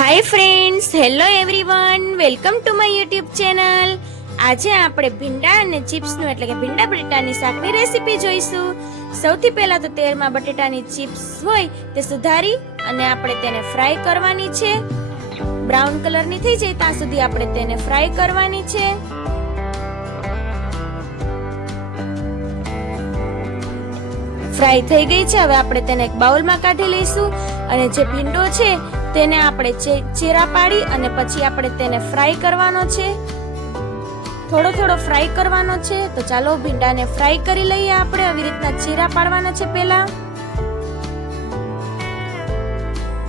Hi friends, hello everyone, welcome to my YouTube channel. આજે આપણે ભીંડા અને ચિપ્સનું એટલે કે ભીંડા બટેટાની શાકની રેસીપી જોઈશું. સૌથી પહેલા તો તેલમાં બટેટાની ચિપ્સ હોય તે સુધારી અને આપણે તેને ફ્રાય કરવાની છે. બ્રાઉન કલરની થઈ જાય ત્યાં સુધી આપણે તેને ફ્રાય કરવાની છે. ફ્રાય થઈ ગઈ છે. હવે આપણે તેને એક બાઉલમાં કાઢી લઈશું અને જે ભીંડો છે તેને આપણે ચીરા પાડી અને પછી આપણે તેને ફ્રાય કરવાનો છે. થોડો થોડો ફ્રાય કરવાનો છે. તો ચાલો ભીંડાને ફ્રાય કરી લઈએ. આપણે આવી રીતના ચીરા પાડવાના છે. પહેલા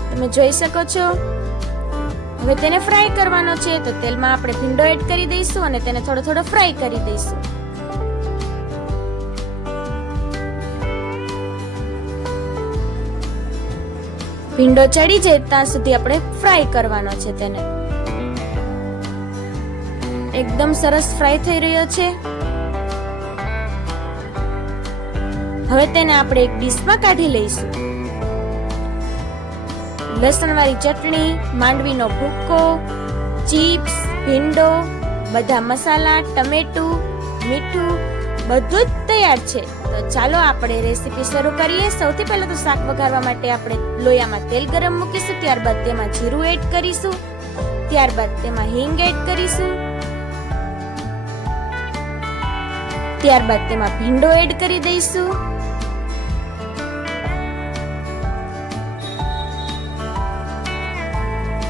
તમે જોઈ શકો છો. હવે તેને ફ્રાય કરવાનો છે. તો તેલમાં આપણે ભીંડો એડ કરી દઈશું અને તેને થોડો થોડો ફ્રાય કરી દઈશું. ભીંડો ચડી જાય ત્યાં સુધી આપણે ફ્રાય કરવાનો છે. તેને એકદમ સરસ ફ્રાય થઈ રહ્યો છે. હવે તેને આપણે એક ડીશમાં કાઢી લઈશું. લસણવાળી ચટણી, માંડવીનો ભૂક્કો, ચિપ્સ, ભીંડો, બધા મસાલા, ટમેટું, મીઠું બધું જ તૈયાર છે. તો ચાલો આપણે રેસીપી શરૂ કરીએ. સૌથી પહેલા તો શાક વઘારવા માટે આપણે લોયામાં તેલ ગરમ મૂકીશું. ત્યારબાદ તેમાં જીરું એડ કરીશું. ત્યારબાદ તેમાં હિંગ એડ કરીશું. ત્યારબાદ તેમાં ભીંડો એડ કરી દઈશું.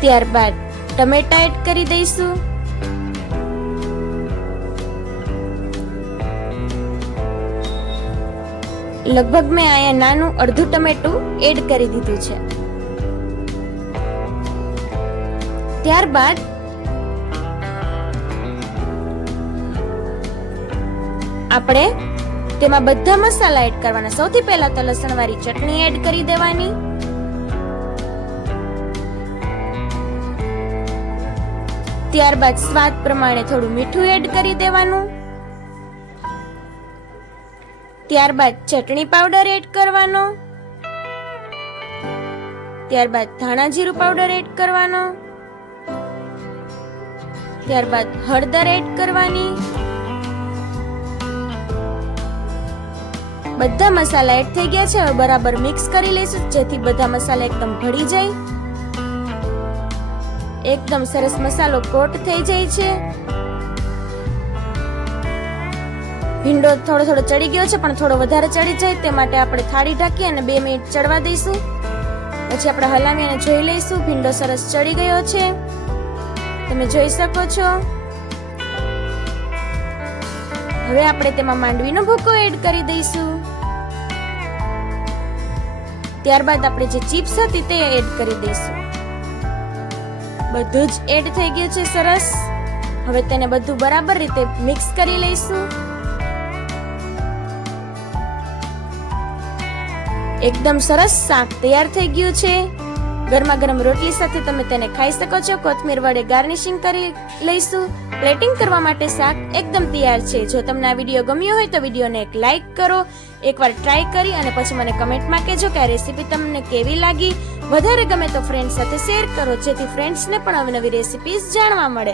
ત્યારબાદ ટમેટા એડ કરી દઈશું. લગભગ મેં અહીંયા નાનું અડધું ટમેટું એડ કરી દીધું છે. ત્યારબાદ આપણે તેમાં બધા મસાલા એડ કરવાના. સૌથી પહેલા તો લસણવાળી ચટણી એડ કરી દેવાની. ત્યારબાદ સ્વાદ પ્રમાણે થોડું મીઠું એડ કરી દેવાનું. ત્યારબાદ ચટણી પાવડર એડ કરવાનો. ત્યારબાદ ધાણા જીરું પાવડર એડ કરવાનો. ત્યારબાદ હળદર એડ કરવાની. બધા મસાલા એડ થઈ ગયા છે. હવે બરાબર મિક્સ કરી લઈશું જેથી બધા મસાલા એકદમ ભળી જાય. એકદમ સરસ મસાલો કોટ થઈ જાય છે. ભીંડો થોડો થોડો ચડી ગયો છે પણ થોડો વધારે ચડી જાય તે માટે આપણે થાળી ઢાંકી અને 2 મિનિટ ચડવા દઈશું. પછી આપણે હલાવી અને જોઈ લઈશું. ભીંડો સરસ ચડી ગયો છે, તમે જોઈ શકો છો. હવે આપણે તેમાં માંડવીનો ભૂકો એડ કરી દઈશું. ત્યારબાદ આપણે જે ચિપ્સ હતી તે એડ કરી દઈશું. બધું જ એડ થઈ ગયું છે સરસ. હવે તેને બધું બરાબર રીતે મિક્સ કરી લઈશું. એકદમ સરસ શાક તૈયાર થઈ ગયું છે. ગરમા ગરમ રોટલી સાથે તમે તેને ખાઈ શકો છો. કોથમીર વડે ગાર્નિશિંગ કરી લઈશું. પ્લેટિંગ કરવા માટે શાક એકદમ તૈયાર છે. જો તમને આ વિડીયો ગમ્યો હોય તો વિડીયોને એક લાઈક કરો. એકવાર ટ્રાય કરી અને પછી મને કમેન્ટમાં કહેજો કે આ રેસીપી તમને કેવી લાગી. વધારે ગમે તો ફ્રેન્ડ્સ સાથે શેર કરો જેથી ફ્રેન્ડ્સને પણ નવી રેસીપીઝ જાણવા મળે.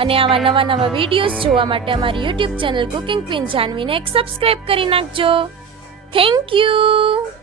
અને આવા નવા નવા વિડીયોઝ જોવા માટે અમારી યુટ્યુબ ચેનલ કુકિંગ ક્વીન જાનવીને એક સબસ્ક્રાઇબ કરી નાખજો. Thank you.